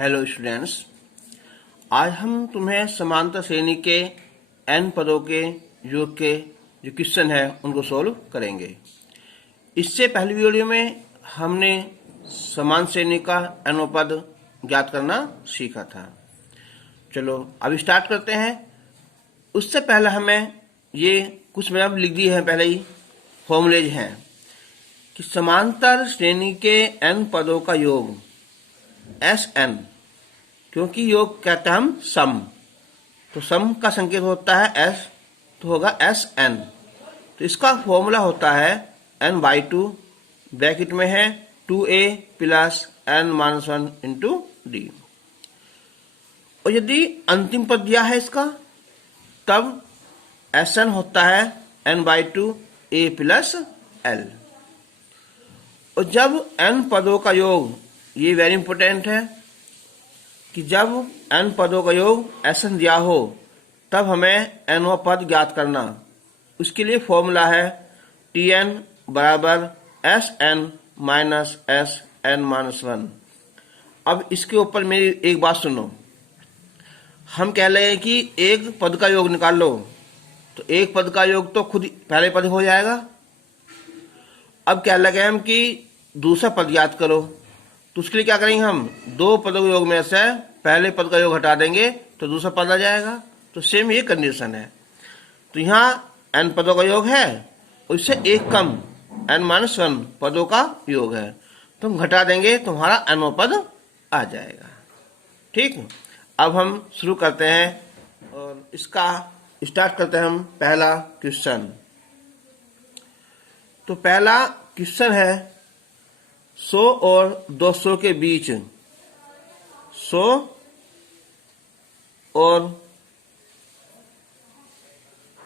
Hello students, आज हम तुम्हें समांतर श्रेणी के n पदों के योग के जो क्वेश्चन है उनको सोल्व करेंगे। इससे पहली वीडियो में हमने समान श्रेणी का n पद ज्ञात करना सीखा था। चलो अब स्टार्ट करते हैं। उससे पहले हमें ये कुछ मैंने लिख दी है, पहले ही फॉर्मूलेज हैं कि समांतर श्रेणी के n पदों का योग Sn, क्योंकि योग कहते हैं हम सम, तो सम का संकेत होता है S, तो होगा Sn। तो इसका फॉर्मूला होता है n/2, ब्रैकेट में है 2a plus n-1 into D. और यदि अंतिम पद दिया है इसका, तब Sn होता है n/2 a प्लस l। और जब n पदों का योग, ये वेरी इंपॉर्टेंट है कि जब n पदों का योग Sn दिया हो तब हमें nवां पद ज्ञात करना। उसके लिए फॉर्मूला है Tn बराबर Sn माइनस Sn-1। अब इसके ऊपर मेरी एक बात सुनो, हम कह रहे हैं कि एक पद का योग निकाल लो, तो एक पद का योग तो खुद पहले पद हो जाएगा। अब कह लगे हम कि दूसरा पद ज्ञात करो, तो उसके लिए क्या करेंगे, हम दो पदों के योग में से पहले पद का योग हटा देंगे तो दूसरा पद आ जाएगा। तो सेम ये कंडीशन है। तो यहाँ n पदों का योग है, उससे एक कम n-1 पदों का योग है, तो हम घटा देंगे तो हमारा nवां पद आ जाएगा। ठीक, अब हम शुरू करते हैं और इसका स्टार्ट करते हैं हम पहला क्वेश्चन। तो पहला क्वेश्चन है 100 और 200 के बीच, 100 और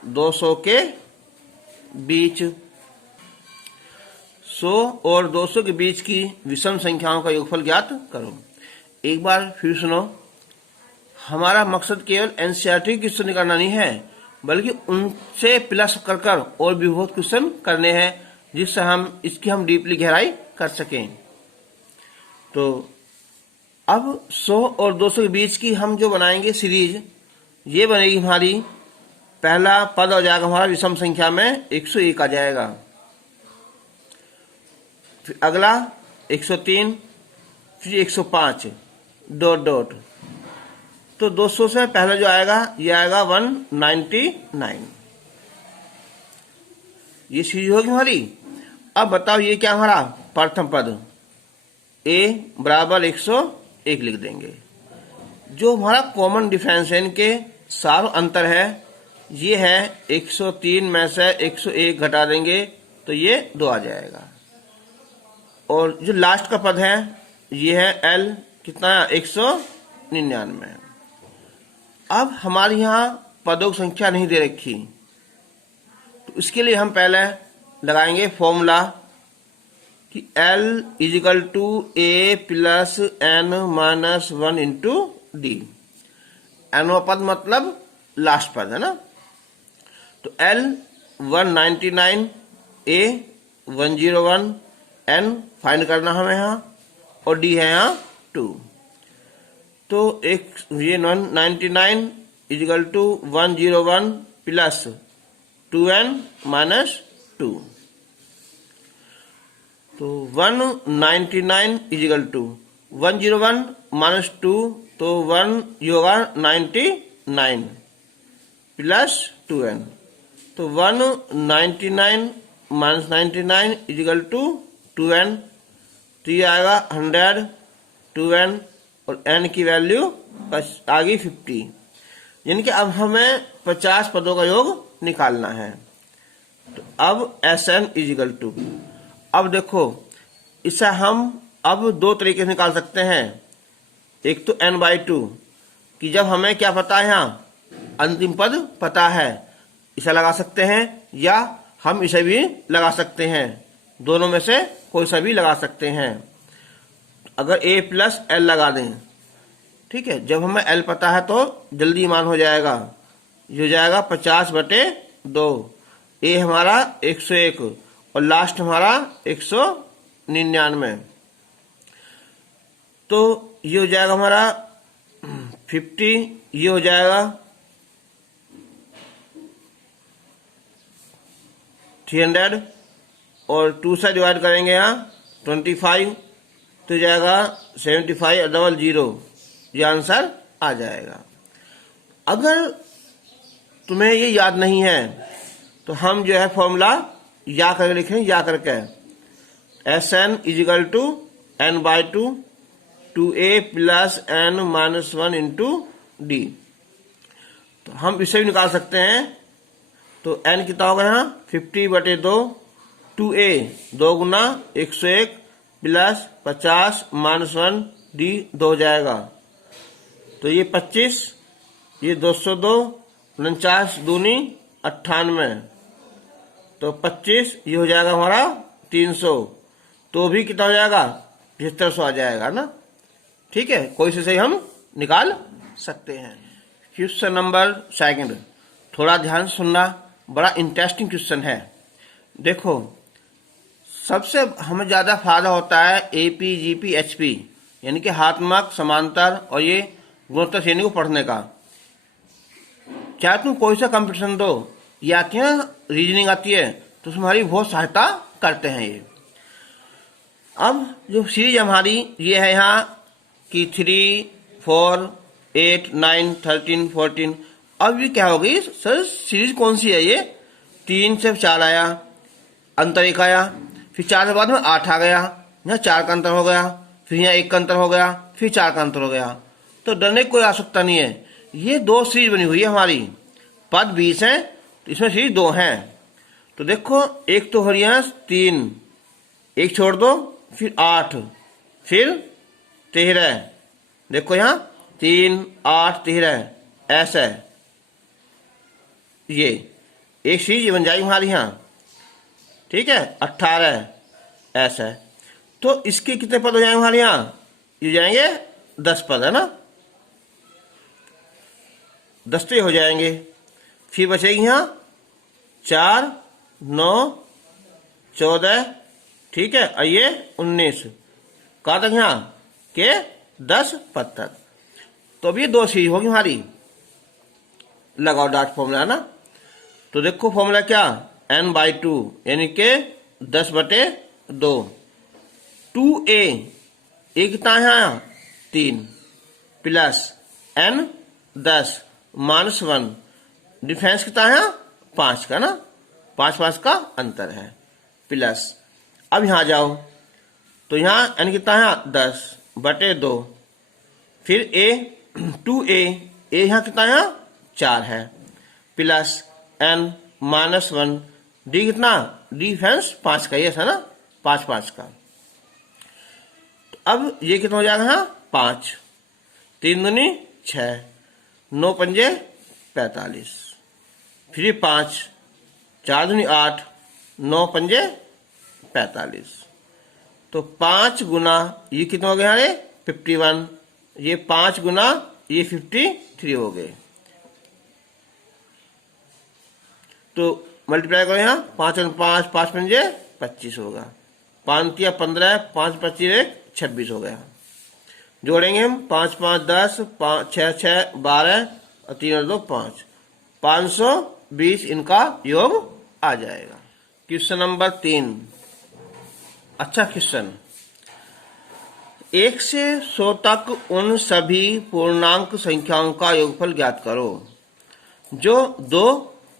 200 के बीच, 100 और 200 के बीच की विषम संख्याओं का योगफल ज्ञात करो। एक बार फिर सुनो, हमारा मकसद केवल एनसीईआरटी क्वेश्चन निकालना नहीं है, बल्कि उनसे प्लस कर और भी बहुत क्वेश्चन करने हैं, जिससे हम डीपली गहराई कर सकें। तो अब 100 और 200 के बीच की हम जो बनाएंगे सीरीज, ये बनेगी हमारी, पहला पद हो जाएगा हमारा विषम संख्या में 101 आ जाएगा, फिर अगला 103, फिर 105 डॉट डॉट। तो 200 से पहला जो आएगा ये आएगा 199, ये सीरीज होगी हमारी। अब बताओ ये क्या हमारा प्रथम पद, a बराबर 101 लिख देंगे। जो हमारा कॉमन डिफरेंस है, इनके सारों अंतर है, ये है 103 में से 101 घटा देंगे तो ये 2 आ जाएगा। और जो लास्ट का पद है ये है l, कितना 199। अब हमारे यहाँ पदों की संख्या नहीं दे रखी, तो इसके लिए हम पहले लगाएंगे फॉर्मूला कि L is equal to A plus n-1 into D. nवां पद मतलब लास्ट पद है ना। तो L 199, A 101, n फाइंड करना हमें यहाँ, और D है यहाँ 2। तो ये 199 is equal to 101 plus 2n minus 2। तो 199 इजिकल टू 101 माइनस 2, तो 1 होगा 99 प्लस 2n। तो 199 माइनस 99 इजिकल टू 2n, तो ये आएगा 100, 2n और n की वैल्यू आ गई 50। यानी कि अब हमें 50 पदों का योग निकालना है। तो अब Sn इजिकल टू, अब देखो इसे हम अब दो तरीके से निकाल सकते हैं। एक तो n/2 कि जब हमें क्या पता है, यहाँ अंतिम पद पता है, इसे लगा सकते हैं, या हम इसे भी लगा सकते हैं, दोनों में से कोई सा भी लगा सकते हैं। अगर a प्लस l लगा दें, ठीक है, जब हमें l पता है तो जल्दी मान हो जाएगा, ये हो जाएगा 50/2। a हमारा 101 और लास्ट हमारा 199। तो ये हो जाएगा हमारा 50, ये हो जाएगा 300 और 2 से डिवाइड करेंगे यहाँ 25 तो जाएगा 75 डबल 0, ये आंसर आ जाएगा। अगर तुम्हें ये याद नहीं है तो हम जो है फॉर्मूला या करके लिखें, या करके Sn equal to n/2 2a plus n minus 1 into D. तो हम इसे भी निकाल सकते हैं। तो n कितना होगा यहाँ 50/2 2a 2 गुना 101 प्लस 50 माइनस 1 डी 2 हो जाएगा। तो ये 25, ये 202 49 दूनी 98, तो 25 ये हो जाएगा हमारा 300, तो भी कितना हो जाएगा 7500 आ जाएगा ना। ठीक है, कोई से सही हम निकाल सकते हैं। क्वेश्चन नंबर 2, थोड़ा ध्यान सुनना, बड़ा इंटरेस्टिंग क्वेश्चन है। देखो, सबसे हमें ज्यादा फायदा होता है एपी जीपी एचपी यानी कि हात्मक, समांतर और ये गुणोत्तर श्रेणी को पढ़ने का। चाहे तुम कोई सा कंपटीशन दो, ये आती है रीजनिंग आती है, तो तुम्हारी बहुत सहायता करते हैं ये। अब जो सीरीज हमारी ये है यहाँ कि 3, 4, 8, 9, 13, 14। अब ये क्या हो गई सर, सीरीज कौन सी है ये? 3 से 4 आया, अंतर 1 आया, फिर 4 के बाद में 8 आ गया, यहाँ 4 का अंतर हो गया, फिर यहाँ 1 का अंतर हो गया, फिर 4 का अंतर हो गया। तो डरने की कोई आवश्यकता नहीं है। ये 2 सीरीज बनी हुई है हमारी, पद 20 है, तो इसमें सीरीज 2 हैं। तो देखो, एक तो हो रही है 3, एक छोड़ दो, फिर 8, फिर 13। देखो यहाँ 3, 8, 13 ऐसा है। ये एक सीरीज बन जाएगी हमारी यहाँ। ठीक है, 18 ऐसा है। तो इसके कितने पद हो जाएंगे हमारे यहाँ? ये जाएंगे 10 पद, है ना, 10 तो हो जाएंगे। फिर बचेगी यहाँ 4, 9, 14, ठीक है, और ये 19, कहाँ तक यहाँ के 10 पद तक। तो अब ये 2 सीरीज होगी हमारी। लगाओ डॉट फॉर्मूला, है ना। तो देखो फॉर्मूला क्या, n/2 यानी के 10/2 2a, ए कितना है 3 प्लस n 10 माइनस 1, डिफरेंस कितना है 5 का ना, 5 का अंतर है, प्लस। अब यहाँ जाओ तो यहाँ n कितना है 10/2, फिर a 2a, a यहाँ कितना है 4 है, प्लस n माइनस 1, डी कितना, डिफरेंस 5 का, ये था ना 5 का। तो अब ये कितना हो जाएगा यहाँ 5, 3 दूनी 6, 9 पंजे 45, फिर 5, 4 दूनी 8, 9 पंजे 45। तो 5 गुना ये कितना हो गया अरे 51, ये 5 गुना ये 53 हो गए। तो मल्टीप्लाई करो यहाँ 5 और 5, 5 पंजे 25 होगा, 5 या 15, 5 25 26 हो गया। जोड़ेंगे हम 5 5 10, 5 6 6 12 और 3 और 2 5, 520 इनका योग आ जाएगा। क्वेश्चन नंबर 3, अच्छा क्वेश्चन। 1 से 100 तक उन सभी पूर्णांक संख्याओं का योगफल ज्ञात करो जो 2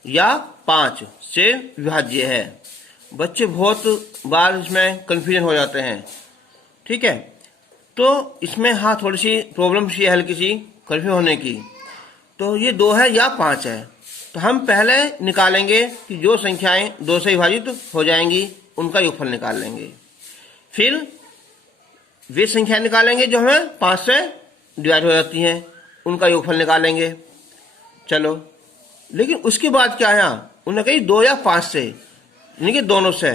या 5 से विभाज्य है। बच्चे बहुत बार इसमें कंफ्यूजन हो जाते हैं। ठीक है, तो इसमें हाँ थोड़ी सी प्रॉब्लम सी है, हल्की सी कंफ्यूज होने की। तो ये 2 है या 5 है, तो हम पहले निकालेंगे कि जो संख्याएं 2 से विभाजित हो जाएंगी उनका योगफल निकाल लेंगे। फिर वे संख्याएं निकालेंगे जो हमें 5 से डिवाइड हो जाती हैं, उनका योगफल निकालेंगे। चलो, लेकिन उसके बाद क्या है, उन्होंने कही 2 या 5 से, यानी कि दोनों से,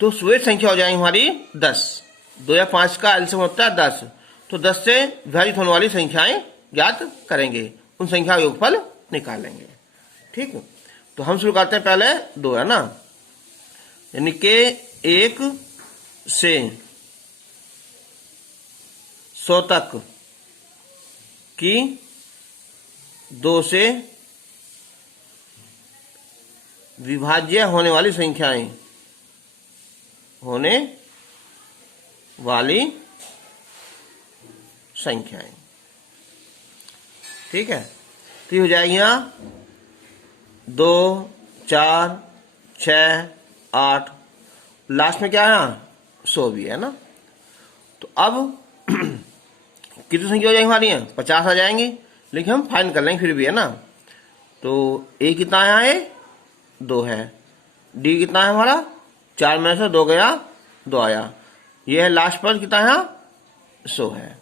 तो वे संख्या हो जाएंगी हमारी 10। 2 या 5 का एलसीएम होता है 10, तो 10 से विभाजित होने वाली संख्याएं ज्ञात करेंगे, उन संख्या का योगफल निकालेंगे। ठीक है, तो हम शुरू करते हैं पहले 2, है ना, यानी कि 1 से 100 तक की 2 से विभाज्य होने वाली संख्याएं, ठीक है। तो ये हो जाएगी यहाँ 2, 4, 6, 8, लास्ट में क्या है यहाँ 100 भी है ना। तो अब कितनी संख्या हो जाएंगी हमारी यहाँ 50 आ जाएंगी, लेकिन हम फाइंड कर लेंगे फिर भी है ना। तो ए कितना है यहाँ, ए 2 है, डी कितना है हमारा 4 में से 2 गया 2 आया, ये है लास्ट पर कितना है यहाँ 100 है।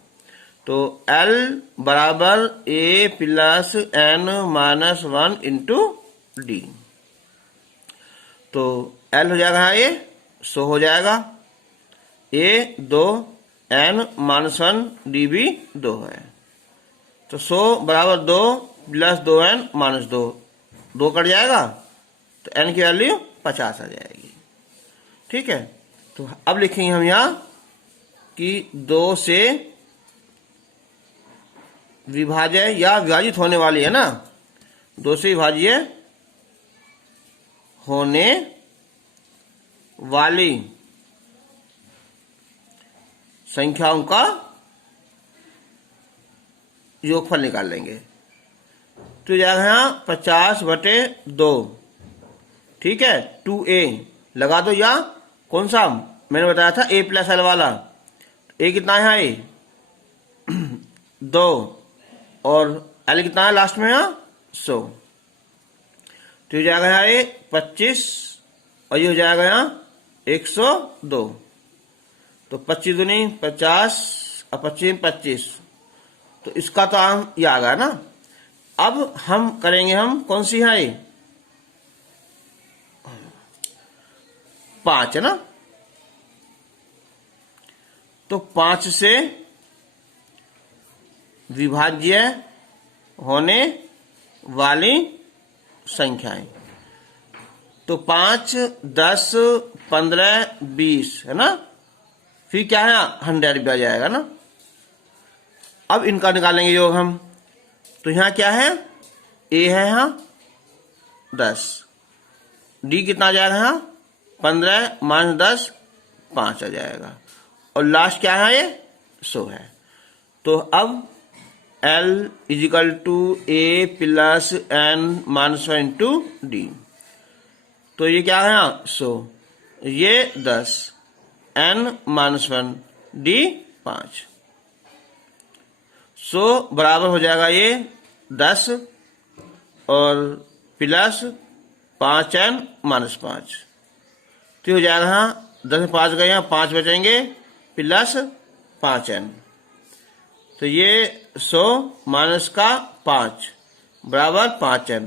तो L बराबर A plus N minus 1 into D. तो L हो जाएगा ये 100 हो जाएगा, A 2, N माइनस 1, डी भी 2 है। तो 100 बराबर 2 प्लस 2N माइनस 2, 2 कट जाएगा तो N की वैल्यू 50 आ जाएगी, ठीक है। तो अब लिखेंगे हम यहाँ कि 2 से विभाज्य या विभाजित होने वाली है ना, 2 से विभाज्य होने वाली संख्याओं का योगफल निकाल लेंगे। तो जाएगा यहाँ 50/2, ठीक है। 2a लगा दो, या कौन सा मैंने बताया था a प्लस एल वाला, a कितना है यहाँ a 2 और एल कितना है लास्ट में यहाँ 100। तो हो जाएगा यहाँ ये 25 और ये हो जाएगा यहाँ 102। तो 25 दूनी 50 और 25 25, तो इसका तो आंक ये आ गया ना। अब हम करेंगे, हम कौन सी है ये 5 है ना। तो 5 से विभाज्य होने वाली संख्याएं, तो 5, 10, 15, 20 है ना, फिर क्या है 100 भी आ जाएगा ना। अब इनका निकालेंगे योग हम। तो यहां क्या है, ए है यहाँ 10, डी कितना आ जाएगा यहाँ 15 माइनस 10 5 आ जाएगा, और लास्ट क्या है ये 100 है। तो अब L is equal to A plus N minus 1 into D. तो ये क्या है यहाँ 100, ये 10, N माइनस 1, डी 5। 100 बराबर हो जाएगा ये 10 और प्लस 5N माइनस 5। तो हो जाएगा यहाँ 10 में 5 गए, यहाँ 5 बचेंगे प्लस 5N। तो ये 100 माइनस का 5 बराबर 5N,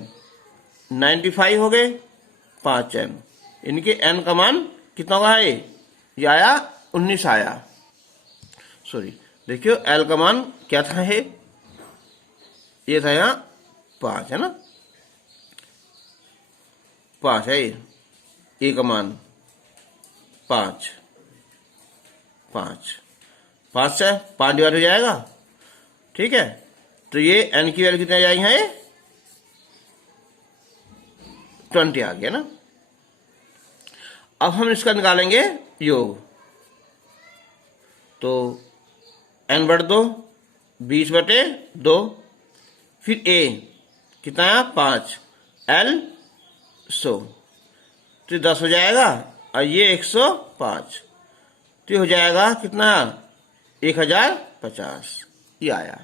95 हो गए 5N। इनके N का मान कितना होगा, ये आया 19 आया, सॉरी देखियो L का मान क्या था, ये था यहाँ 5 है ना, 5 है ये, A का मान 5 से 5 डिवाइड हो जाएगा, ठीक है। तो ये N की वैल्यू कितनी आ जाएगी है 20 आ गया ना। अब हम इसका निकालेंगे योग। तो N/2 20/2, फिर A कितना है 5, L 100, तो 10 हो जाएगा और ये 105, तो हो जाएगा कितना 1050, ये आया।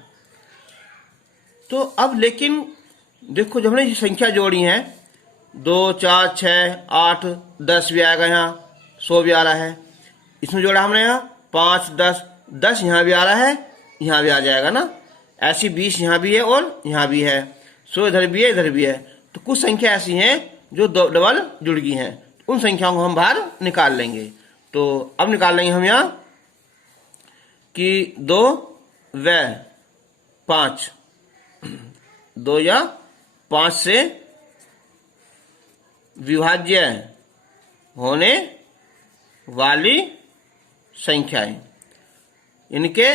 तो अब लेकिन देखो जब हमने ये संख्या जोड़ी है 2, 4, 6, 8, 10 भी आएगा, यहाँ 100 भी आ रहा है, इसमें जोड़ा हमने यहाँ 5, 10 यहाँ भी आ रहा है, यहाँ भी आ जाएगा ना। ऐसी 20 यहाँ भी है और यहाँ भी है, 100 इधर भी है इधर भी है। तो कुछ संख्या ऐसी हैं जो डबल जुड़ गई हैं, उन संख्याओं को हम बाहर निकाल लेंगे। तो अब निकाल लेंगे हम यहाँ कि 2 व 5, 2 या 5 से विभाज्य होने वाली संख्याएं, इनके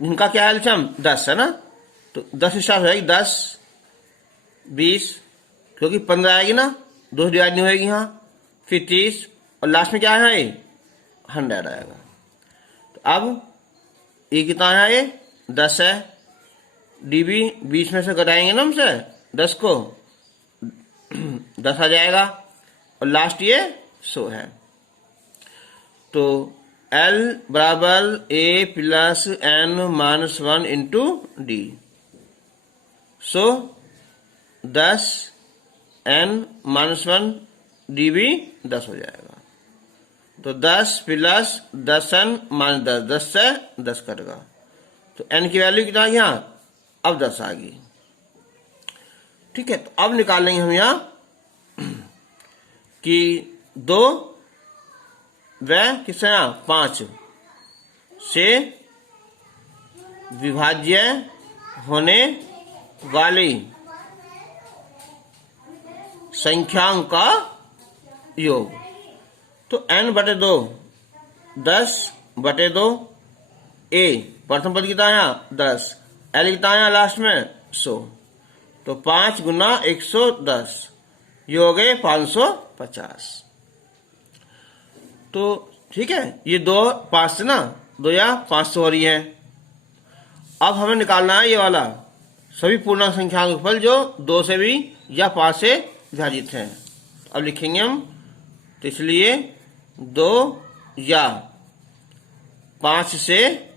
इनका क्या है एलसीएम 10 है ना, तो 10 स्टार्ट हो जाएगी 10 20, क्योंकि 15 आएगी ना, 2 से डिवाइड नहीं होगी यहाँ, फिर 30 और लास्ट में क्या है ये 100 आएगा। तो अब ये कितना है, ये 10 है, डीबी 20 में से घटाएंगे ना हमसे 10 को 10 आ जाएगा और लास्ट ये 100 है। तो L बराबर A plus N minus 1 into D, so 10 N minus 1 D भी 10 हो जाएगा। तो 10 प्लस 10N माइनस 10, 10 से 10 कटेगा, तो N की वैल्यू कितना आ गया, अब 10 आ गई। ठीक है, तो अब निकाल लेंगे हम यहां कि 2 व किससे 5 से विभाज्य होने वाली संख्याओं का योग। तो n बटे 2 10 बटे 2, a प्रथम पद कितना है 10, l कितना है लास्ट में 100, तो 5 गुना 110 योग है 550। तो ठीक है, ये 2 5 से ना 2 या 500 हो रही है। अब हमें निकालना है ये वाला सभी पूर्णांक संख्याओं का फल जो 2 से भी या 5 से विभाजित है। अब लिखेंगे हम, तो इसलिए 2 या 5 से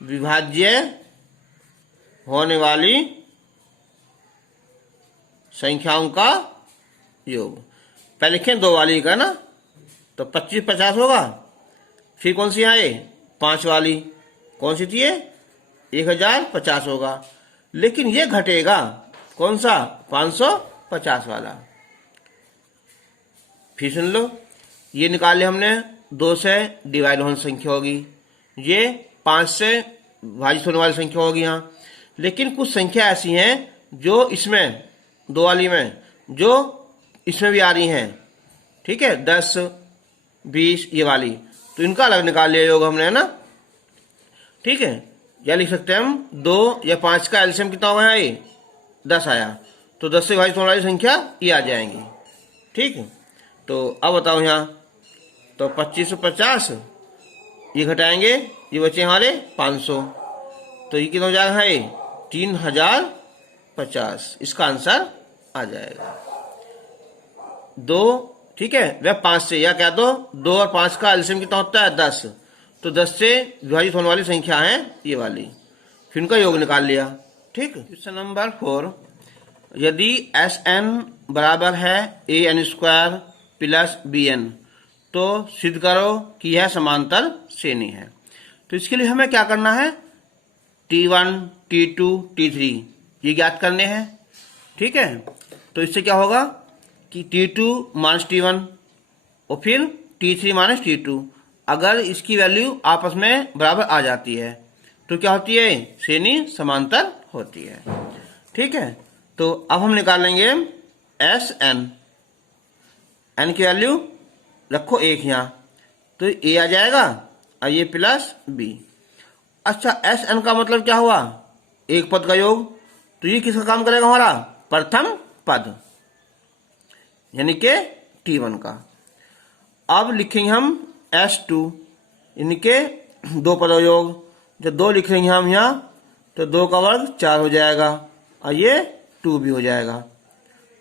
विभाज्य होने वाली संख्याओं का योग। पहले लिखें 2 वाली का ना, तो 25 50 होगा, फिर कौन सी है 5 वाली, कौन सी थी 1050 होगा, लेकिन ये घटेगा कौन सा 550 वाला। फिर सुन लो, ये निकाल लिया हमने, 2 से डिवाइड होने संख्या होगी, ये 5 से विभाजित होने वाली संख्या होगी यहाँ। लेकिन कुछ संख्या ऐसी हैं जो इसमें 2 वाली में जो इसमें भी आ रही हैं, ठीक है 10 20 ये वाली, तो इनका अलग निकाल लिया योग हमने, है ना। ठीक है, या लिख सकते हैं हम 2 या 5 का एलसीएम कितना हुआ है 10 आया, तो 10 से विभाजित होने वाली संख्या ये आ जाएंगी। ठीक है, तो अब बताओ यहाँ, तो 2550 ये घटाएंगे, ये बचे हमारे 500, तो ये कितना हो जाएगा 3050, इसका आंसर आ जाएगा 2। ठीक है, वह 5 से, या क्या 2 और 5 का एलसीएम कितना होता है 10, तो 10 से विभाजित होने वाली संख्या है ये वाली, फिर उनका योग निकाल लिया। ठीक, क्वेश्चन नंबर 4, यदि Sn बराबर है an² प्लस bn, तो सिद्ध करो कि यह समांतर श्रेणी है। तो इसके लिए हमें क्या करना है, T1 T2 T3 ये ज्ञात करने हैं। ठीक है, तो इससे क्या होगा कि T2 माइनस T1 और फिर T3 माइनस T2, अगर इसकी वैल्यू आपस में बराबर आ जाती है तो क्या होती है, श्रेणी समांतर होती है। ठीक है, तो अब हम निकालेंगे Sn, n की वैल्यू रखो 1 यहाँ, तो a आ जाएगा और ये प्लस b। अच्छा, Sn का मतलब क्या हुआ, एक पद का योग, तो ये किसका काम करेगा, हमारा प्रथम पद यानी के T1 का। अब लिखेंगे हम S2, इनके 2 पदों योग, जब 2 लिख लेंगे हम यहाँ, तो 2 का वर्ग 4 हो जाएगा और ये 2 भी हो जाएगा।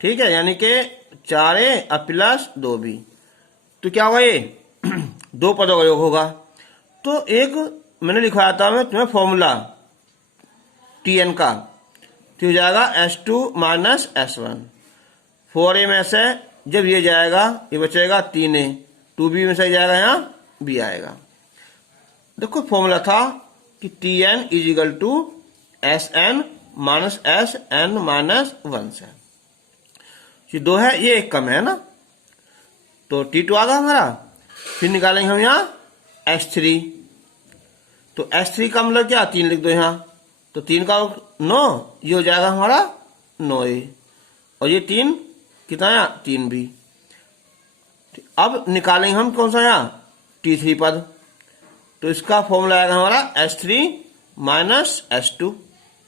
ठीक है, यानी के 4a और प्लस 2 भी, तो क्या होगा ये 2 पदों का योग होगा। तो एक मैंने लिखवाया था मैं तुम्हें फॉर्मूला Tn का, तो हो जाएगा S2 माइनस S1, 4a में से जब ये जाएगा ये बचेगा 3a, 2b में से जाएगा यहाँ b आएगा। देखो फॉर्मूला था कि Tn is equal to Sn minus Sn minus 1 से, ये 2 है ये 1 कम है ना, तो T2 आ गया हमारा। फिर निकालेंगे हम यहाँ S3, तो S3 का मतलब क्या, 3 लिख दो यहाँ, तो 3 का 9, ये हो जाएगा हमारा 9a, और ये 3 कितना है 3 भी। अब निकालेंगे हम कौन सा यहाँ T3 पद, तो इसका फॉर्मूला आएगा हमारा S3 माइनस S2,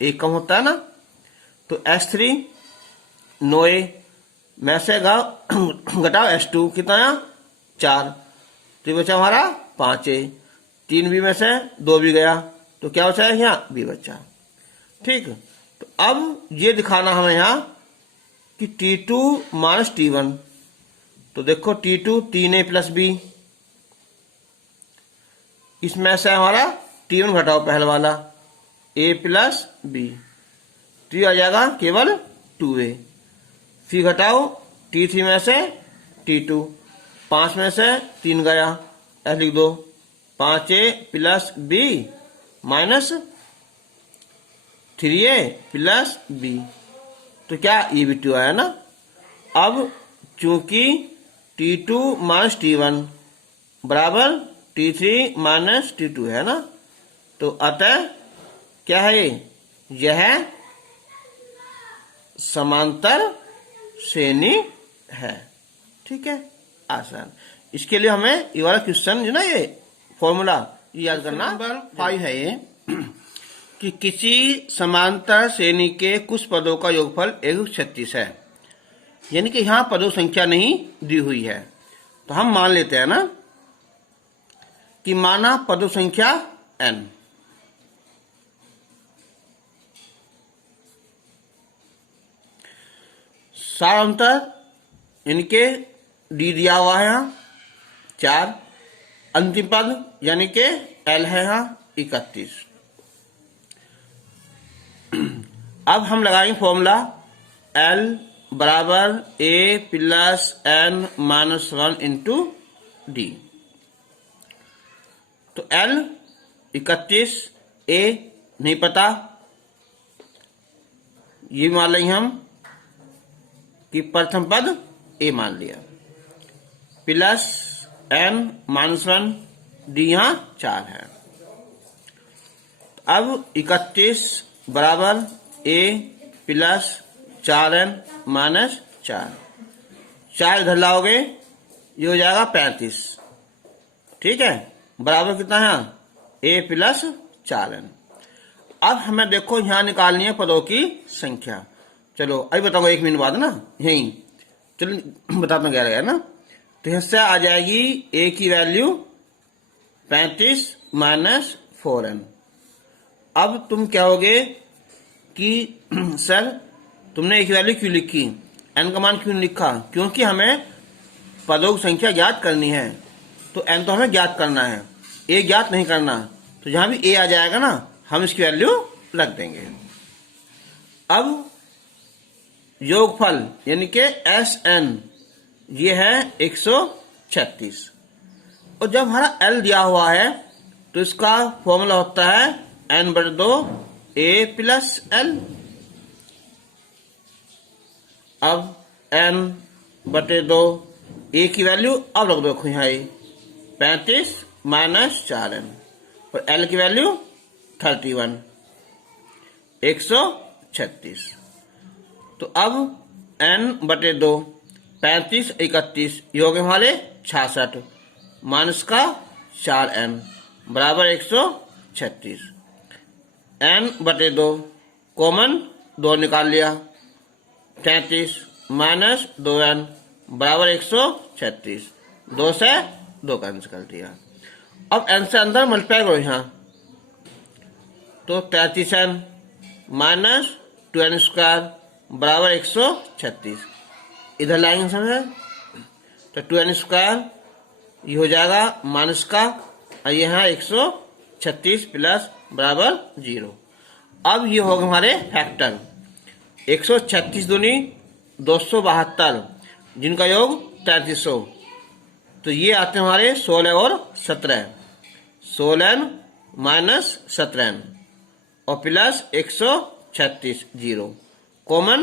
एक कम होता है ना, तो S3 9A में से घटाओ S2 कितना आया 4, तो बचा हमारा 5A, 3B में से 2B गया तो क्या बचा है यहाँ B बचा। ठीक, तो अब ये दिखाना हमें यहाँ कि T2 माइनस T1, तो देखो T2 3A प्लस B, इसमें से हमारा T1 घटाओ पहले वाला A प्लस B, तो ये आ जाएगा केवल 2A, फिर घटाओ T3 में से T2, 5 में से 3 गया, ऐसे लिख दो 5A plus B minus 3A plus B, तो क्या ये भी 2 आया ना। अब चूंकि T2 माइनस T1 बराबर T3 माइनस T2 है ना, तो अतः क्या है यह समांतर श्रेणी है। ठीक है, आसान। इसके लिए हमें ये वाला क्वेश्चन जो ना, ये फॉर्मूला याद करना। नंबर 5 है ये कि किसी समांतर श्रेणी के कुछ पदों का योगफल 136 है, यानी कि यहाँ पदों संख्या नहीं दी हुई है, तो हम मान लेते हैं ना कि माना पदों संख्या n, सारांतर इनके डी दिया हुआ है यहाँ 4, अंतिम पद यानी कि l है यहाँ 31। अब हम लगाएंगे फॉर्मूला l बराबर a plus n minus 1 into D, तो l 31, a नहीं पता, ये मान लेंगे हम कि प्रथम पद a मान लिया, प्लस n माइनस 1 डी यहाँ 4 है। अब 31 बराबर a प्लस 4n माइनस 4 इधर लाओगे ये हो जाएगा 35। ठीक है, बराबर कितना है a प्लस 4n। अब हमें देखो यहाँ निकालनी है पदों की संख्या। चलो अभी बताऊंगा 1 मिनट बाद ना, यही चलो बताता हूँ क्या रहेगा ना। तो इससे आ जाएगी a की वैल्यू 35 माइनस 4n। अब तुम कहोगे कि सर तुमने a की वैल्यू क्यों लिखी, n का मान क्यों लिखा, क्योंकि हमें पदों की संख्या ज्ञात करनी है, तो n तो हमें ज्ञात करना है, a ज्ञात नहीं करना, तो जहां भी a आ जाएगा ना हम इसकी वैल्यू रख देंगे। अब योगफल यानी कि Sn ये है 136, और जब हमारा l दिया हुआ है तो इसका फॉर्मूला होता है n/2 a प्लस l। अब n/2 a की वैल्यू अब रख दो यहाँ 35 माइनस 4n, और l की वैल्यू 31 136। तो अब n/2 35 31 योग हमारे 66 माइनस का 4n बराबर 136। n/2 कॉमन 2 निकाल लिया, 33 माइनस 2n बराबर 136, 2 से 2 कैंसिल कर दिया। अब n से अंदर मल्टीप्लाई करो यहाँ, तो 33n माइनस 2n स्क्वायर बराबर 136, इधर लाएंगे समझे, तो 2n स्क्वायर ये हो जाएगा माइनस का, और यहाँ 136 प्लस बराबर 0। अब ये होगा हमारे फैक्टर 136 दूनी 272 जिनका योग 3300, तो ये आते हैं हमारे 16 और 17, 16n माइनस 17n और plus 136 0, common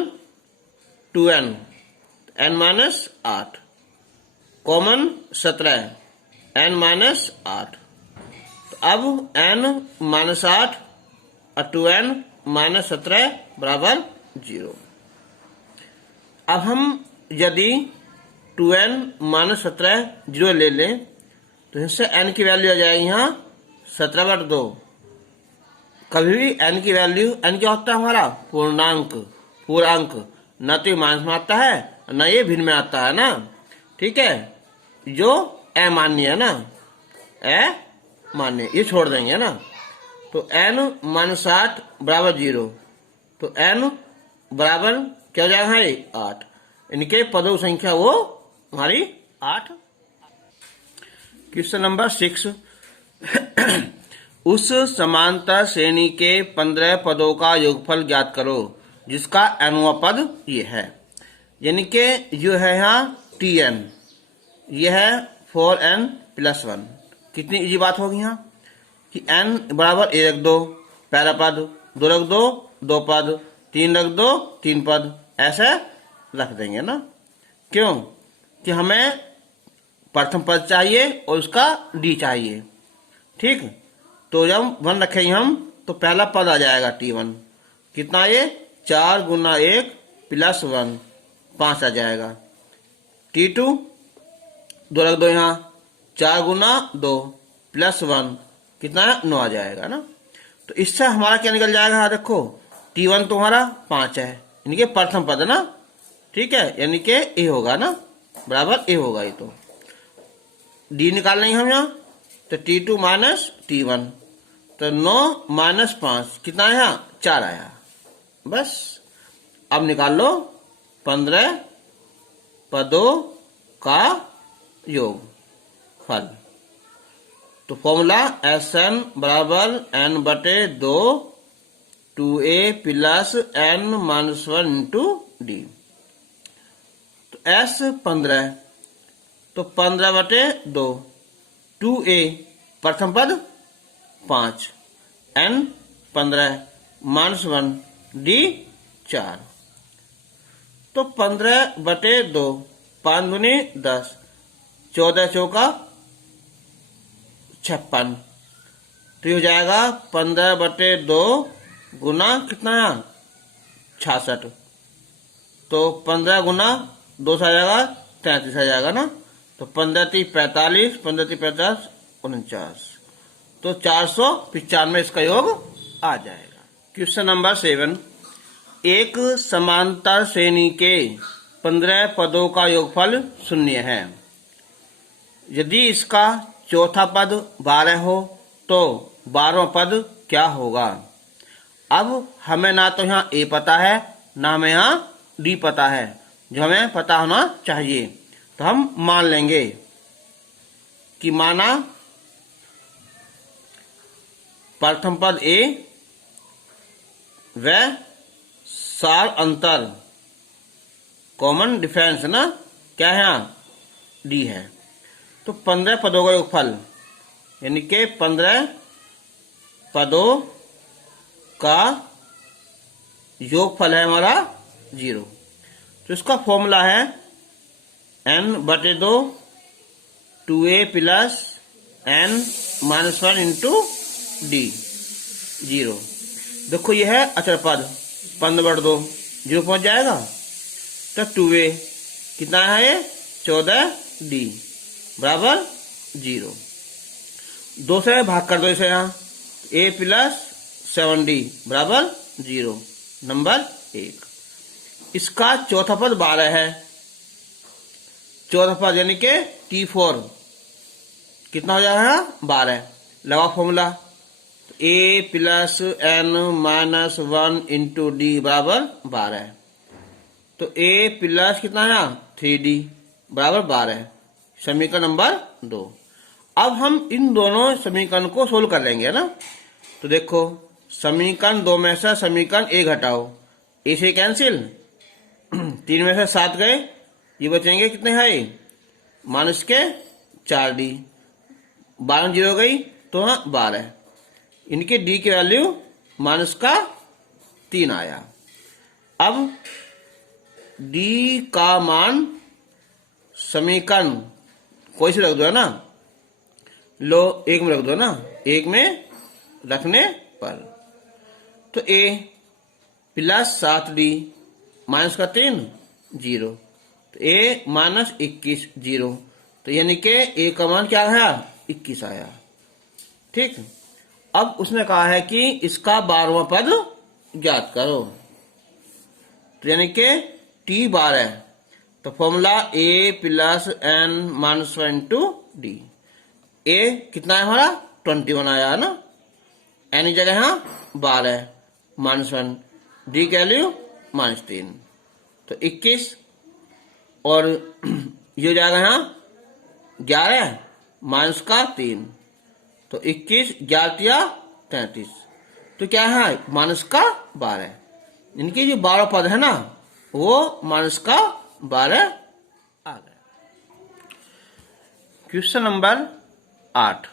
2n n minus 8, common 17 n minus 8। तो अब n माइनस 8 और 2n माइनस 17 बराबर 0। अब हम यदि 2n माइनस 17 0 ले लें तो इससे n की वैल्यू आ जाएगी यहाँ 17/2। कभी भी n की वैल्यू, n क्या होता है हमारा पूर्णांक, पूर्णांक, न तो ये माइनस में आता है न ये भिन्न में आता है ना, ठीक है, जो अमान्य है ना, अमान्य, ये छोड़ देंगे ना। तो n - 60 बराबर 0, तो n बराबर क्या हो जाएगा हमारी 8। इनके पदों की संख्या वो हमारी 8। क्वेश्चन नंबर 6, उस समांतर श्रेणी के 15 पदों का योगफल ज्ञात करो जिसका nवां पद ये है। यानी कि जो है यहाँ tn, यह है 4n+1। कितनी इजी बात होगी यहाँ कि n बराबर 1 रख दो पहला पद, 2 रख दो 2 पद, 3 रख दो 3 पद, ऐसे रख देंगे ना। क्यों कि हमें प्रथम पद चाहिए और उसका d चाहिए, ठीक। तो जब 1 रखेंगे हम तो पहला पद आ जाएगा t1, कितना ये 4 × 1 + 1, 5 आ जाएगा। t2 2 रख दो यहाँ, 4 × 2 + 1 कितना है 9 आ जाएगा ना। तो इससे हमारा क्या निकल जाएगा, हाँ देखो t1 तो हमारा 5 है, यानी कि प्रथम पद ना, ठीक है, यानी कि a होगा ना, बराबर a होगा। ये तो d निकाल लेंगे हम यहाँ, तो t2 - t1, तो 9 - 5 कितना आया 4 आया। बस अब निकाल लो 15 पदों का योग फल। तो फॉर्मूला Sn बराबर n/2 2a + n - 1 × d। तो S 15, तो 15/2, 2a प्रथम पद 5, n 15 - 1 d 4। तो 15/2, 5 दूनी 10, 14 चौका 56, तो ये हो जाएगा 15/2 गुना कितना 66, तो 15 × 2 आ जाएगा 33 आ जाएगा ना। तो 15 × 3 = 45, 15 × 3 = 50, 49, तो 495 इसका योग आ जाएगा। क्वेश्चन नंबर 7, एक समांतर श्रेणी के 15 पदों का योगफल 0 है। यदि इसका चौथा पद 12 हो तो 12वां पद क्या होगा। अब हमें ना तो यहाँ a पता है ना हमें यहाँ d पता है, जो हमें पता होना चाहिए। तो हम मान लेंगे कि माना प्रथम पद a व सार अंतर कॉमन डिफरेंस ना क्या है यहाँ d है। तो 15 पदों का योगफल यानी कि 15 पदों का योगफल है हमारा 0। तो इसका फॉर्मूला है n/2 2a + n - 1 × d 0। देखो यह है अचर पद, 15/2 0 पहुंच जाएगा, तो 2a कितना है ये 14d बराबर 0। 2 से भाग कर दो इसे, यहाँ a + 7d बराबर 0, नंबर 1। इसका चौथा पद 12 है, चौथा पद यानी कि t4 कितना हो जाएगा 12, लगा फॉर्मूला a + n - 1 × d बराबर 12, तो a प्लस कितना है 3d बराबर 12, समीकरण नंबर 2। अब हम इन दोनों समीकरण को सोल्व कर लेंगे ना। तो देखो समीकरण 2 में से समीकरण a घटाओ, a से कैंसिल, 3 में से 7 गए, ये बचेंगे कितने है -4d, 12 0 गई तो हाँ 12, इनके d की वैल्यू -3 आया। अब d का मान समीकरण कोई से रख दो है ना, लो 1 में रख दो ना, 1 में रखने पर तो a + 7d -3 0, तो a -21 0, तो यानी कि a का मान क्या आया 21 आया, ठीक। अब उसने कहा है कि इसका 12वां पद ज्ञात करो। तो यानी कि टी 12 है, तो formula a plus n minus 1 into D. A कितना है हमारा 21 आया है ना, एन की जगह यहाँ 12 माइनस 1, डी की वैल्यू -3, तो 21 और ये हो जाएगा यहाँ 11 माइनस का 3, तो 21 11 33, तो क्या है माइनस का 12, इनकी जो 12 पद है ना वो माइनस का 12 आ गया। क्वेश्चन नंबर 8,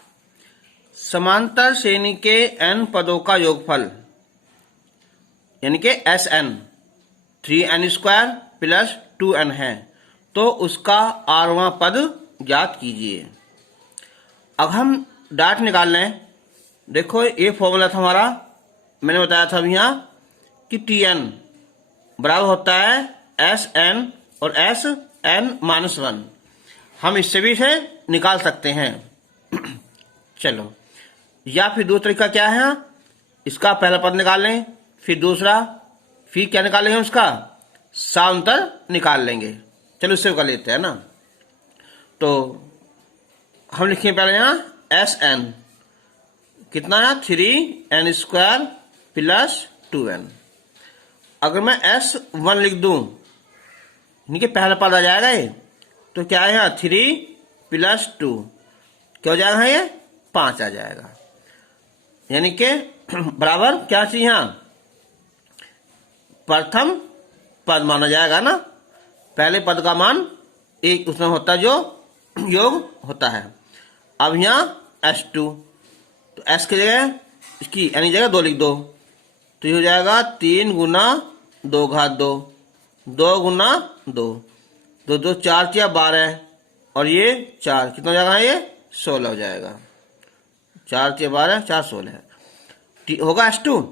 समांतर श्रेणी के n पदों का योगफल यानी कि Sn 3n² प्लस 2n है, तो उसका 8वां पद ज्ञात कीजिए। अब हम डाट निकाल लें। देखो ये फॉर्मूला था हमारा, मैंने बताया था अभी यहाँ कि Tn बराबर होता है Sn और Sn-1, हम इससे भी इसे निकाल सकते हैं। चलो, या फिर दूसरा तरीका क्या है, इसका पहला पद निकाल लें, फिर दूसरा, फिर क्या निकालेंगे उसका सामांतर निकाल लेंगे। चलो इससे कर लेते हैं ना। तो हम लिखेंगे पहले यहाँ Sn कितना है 3n² प्लस 2n। अगर मैं S1 लिख दूं इनके पहला पद आ जाएगा ये, तो क्या है यहाँ 3 प्लस 2 क्या हो जाएगा, ये 5 आ जाएगा। यानी कि बराबर क्या चाहिए यहाँ प्रथम पद माना जाएगा ना, पहले पद का मान एक उसमें होता है जो योग होता है। अब यहाँ S2, तो S की जगह इसकी यानी जगह 2 लिख दो, तो ये हो जाएगा 3 गुना 2 घात 2, 2 गुना 2, 2 2 4 या 12 और ये 4 कितना हो जाएगा, ये 16 हो जाएगा। 4 या 12 4 16 होगा S2।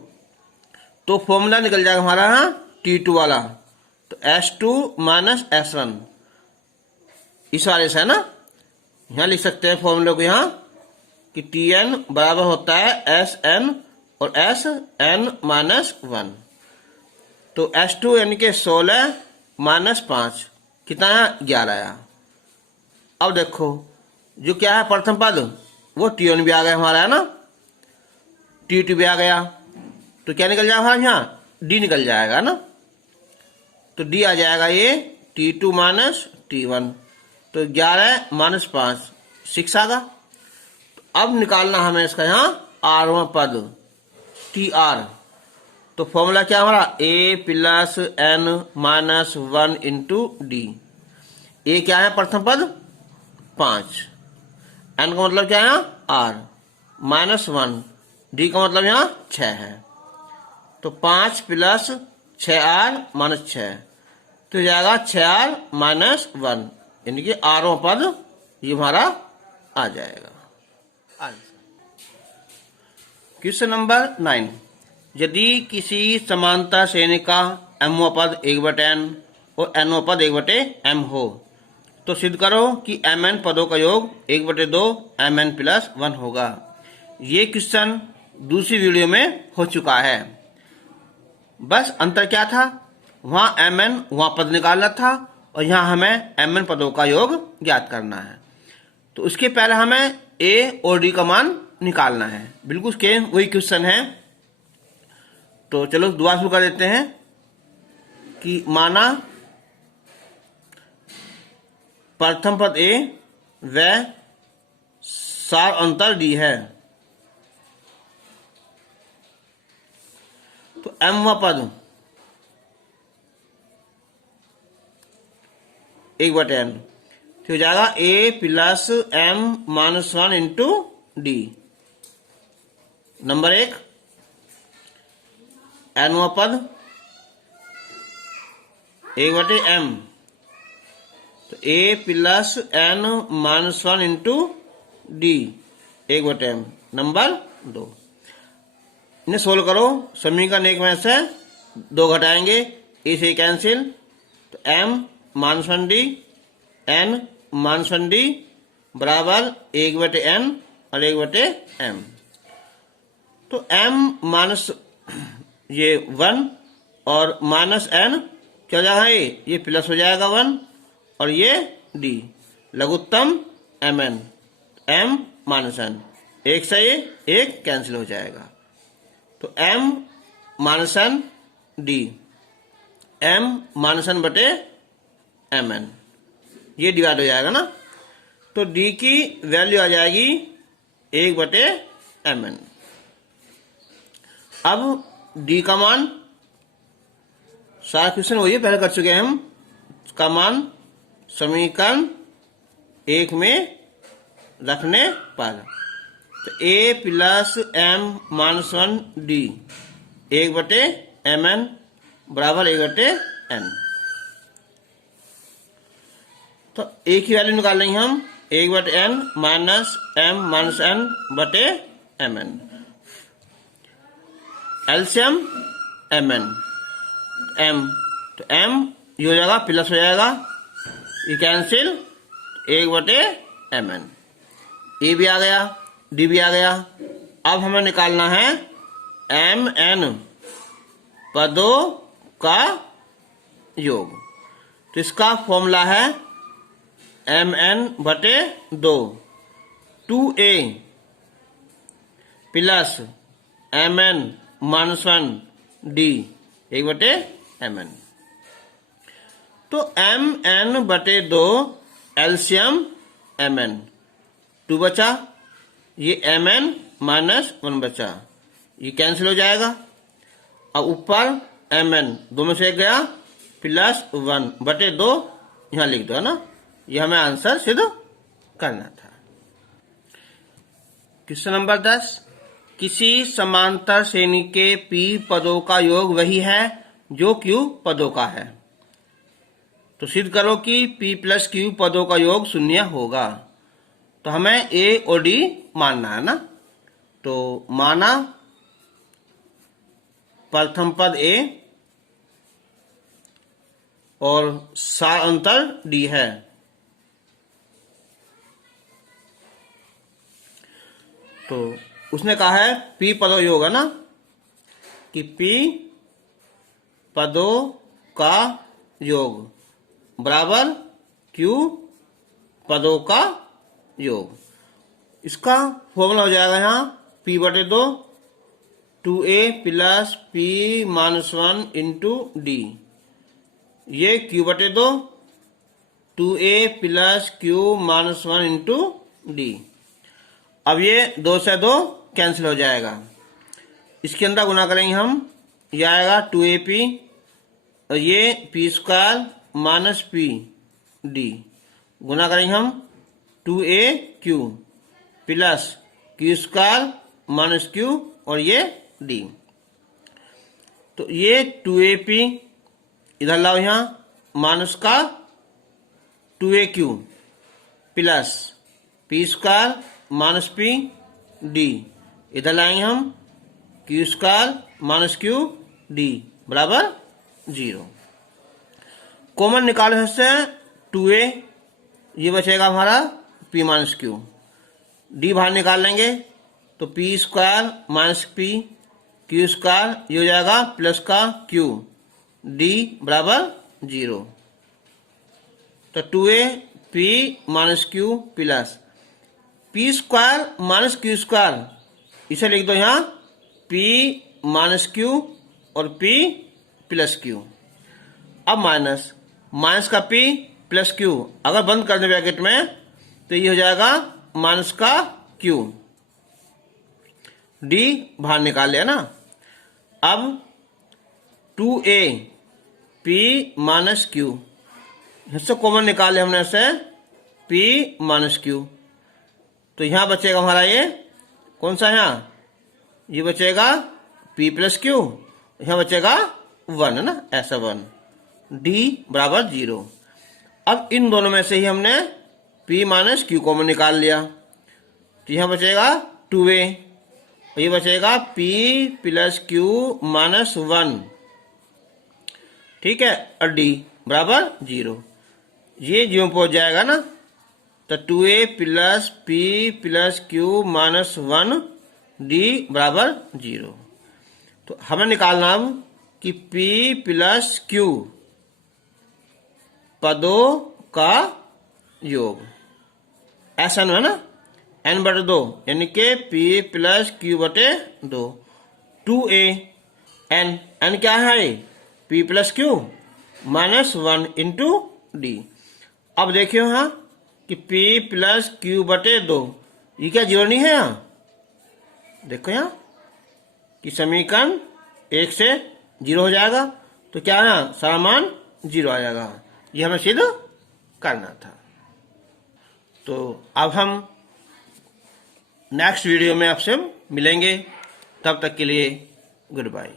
तो फॉर्मूला निकल जाएगा हमारा यहाँ T2 वाला, तो S2 माइनस S1 इस वाले से है ना, यहाँ लिख सकते हैं फॉर्मूले को यहाँ कि Tn बराबर होता है Sn और Sn-1, तो S2 यानी कि 16 माइनस 5 कितना है 11 आया। अब देखो जो क्या है प्रथम पद वो T1 भी आ गया हमारा है ना, T2 भी आ गया, तो क्या निकल जाएगा हमारा यहाँ D निकल जाएगा ना, तो D आ जाएगा ये T2 माइनस T1, तो 11 माइनस 5 6 आ गया। तो अब निकालना हमें इसका यहाँ 8वां पद TR, तो फॉर्मूला क्या हमारा A plus n-1 into D. A क्या है प्रथम पद 5, n का मतलब क्या है R -1, डी का मतलब यहाँ 6 है, तो 5 प्लस 6R माइनस 6, तो हो जाएगा 6R माइनस 1, यानी कि 8वां पद ये हमारा आ जाएगा। क्वेश्चन नंबर 9, यदि किसी समांतर श्रेणी का mवां पद 1/n और nवां पद 1/m हो, तो सिद्ध करो कि mn पदों का योग 1/2 mn प्लस 1 होगा। ये क्वेश्चन दूसरी वीडियो में हो चुका है। बस अंतर क्या था, वहां mn वहां पद निकालना था और यहाँ हमें mn पदों का योग ज्ञात करना है। तो उसके पहले हमें a और d का मान निकालना है, बिल्कुल सेम वही क्वेश्चन है। तो चलो दोबारा शुरू कर देते हैं कि माना प्रथम पद a व सार अंतर d है, तो mवां पद 1/n हो जाएगा a plus m-1 into D. Number 1 nवां पद 1/m, तो a plus n-1 into D 1/m। Number 2 इन्हें सोल्व करो, समीकरण 1 में से 2 घटाएंगे, ए से कैंसिल, तो m-1d n-1d बराबर 1/n और 1/m। तो m माइनस ये 1 और माइनस n क्या हो जाएगा, ये प्लस हो जाएगा 1 और ये d लघुत्तम mn, m minus n, एक से ये एक कैंसिल हो जाएगा। तो m minus n d, m minus n बटे mn, ये डिवाइड हो जाएगा ना। तो d की वैल्यू आ जाएगी 1 बटे mn। अब d का मान, सारा क्वेश्चन वही पहले कर चुके हैं हम, का मान समीकरण 1 में रखने पर, तो a plus m minus 1 d 1 बटे mn बराबर 1 बटे n। तो a की वैल्यू निकाल लेंगे हम, 1 बटे n minus m minus n बटे mn, एलसीएम mn, m तो m ये हो जाएगा प्लस हो जाएगा, ये कैंसिल, 1 बटे mn, ए भी आ गया, डी भी आ गया। अब हमें निकालना है mn पदों का योग। तो इसका फॉर्मूला है mn बटे 2, 2a plus mn minus 1 d 1 बटे mn। तो mn बटे 2 एलसीएम mn, 2 बचा, ये mn माइनस 1 बचा, ये कैंसिल हो जाएगा। अब ऊपर mn दो में से एक गया, प्लस 1 बटे 2 यहां लिख दो, है ना। ये हमें आंसर सिद्ध करना था। क्वेश्चन नंबर 10, किसी समांतर श्रेणी के p पदों का योग वही है जो q पदों का है। तो सिद्ध करो कि p प्लस q पदों का योग शून्य होगा। तो हमें a और d मानना है ना। तो माना प्रथम पद a और सार अंतर d है। तो उसने कहा है p पदों योग, है ना, कि p पदों का योग बराबर q पदों का योग। इसका फॉर्मूला हो जाएगा यहाँ p बटे 2, 2a plus p minus 1 into D, ये q बटे 2, 2a plus q minus 1 into D. अब ये 2 से 2 कैंसिल हो जाएगा, इसके अंदर गुना करेंगे हम, ये आएगा 2ap और ये p square minus p d, गुना करेंगे हम 2aq plus q square minus q और ये d। तो ये 2ap इधर लाओ, यहाँ माइनस का 2aq plus p square minus p d, इधर लाएंगे हम q square minus q d बराबर 0। कॉमन निकालो इससे 2a, ये बचेगा हमारा p माइनस q, d बाहर निकाल लेंगे तो p square minus p q square ये हो जाएगा प्लस का q d बराबर 0। तो 2a p minus q plus p square minus q square, इसे लिख दो यहाँ p माइनस q और p प्लस q। अब माइनस, माइनस का p प्लस q अगर बंद कर दे ब्रैकेट में तो ये हो जाएगा माइनस का q, d बाहर निकाल लिया ना। अब 2a p माइनस q, इससे कॉमन निकाले हमने से p माइनस q, तो यहां बचेगा हमारा ये कौन सा, यहाँ ये बचेगा p प्लस q, यहां बचेगा 1, है ना, ऐसा 1, d बराबर 0। अब इन दोनों में से ही हमने p माइनस q कॉमन निकाल लिया, तो यहां बचेगा 2a, ये बचेगा p प्लस q माइनस 1, ठीक है, और d बराबर 0, ये 0 पहुंच जाएगा ना। तो 2a plus p plus q minus 1 D बराबर 0। तो हमें निकालना कि P प्लस Q पदों का योग, ऐसा है ना, n बटे 2 यानी कि P प्लस Q बटे 2, 2a n, n क्या है P plus Q minus 1 into D. अब देखियो यहाँ कि P प्लस Q बटे 2, ये क्या जीरो नहीं है यहाँ, देखो यहाँ कि समीकरण 1 से 0 हो जाएगा, तो क्या है ना सारा मान 0 आ जाएगा, ये हमें सिद्ध करना था। तो अब हम नेक्स्ट वीडियो में आपसे मिलेंगे, तब तक के लिए गुड बाय।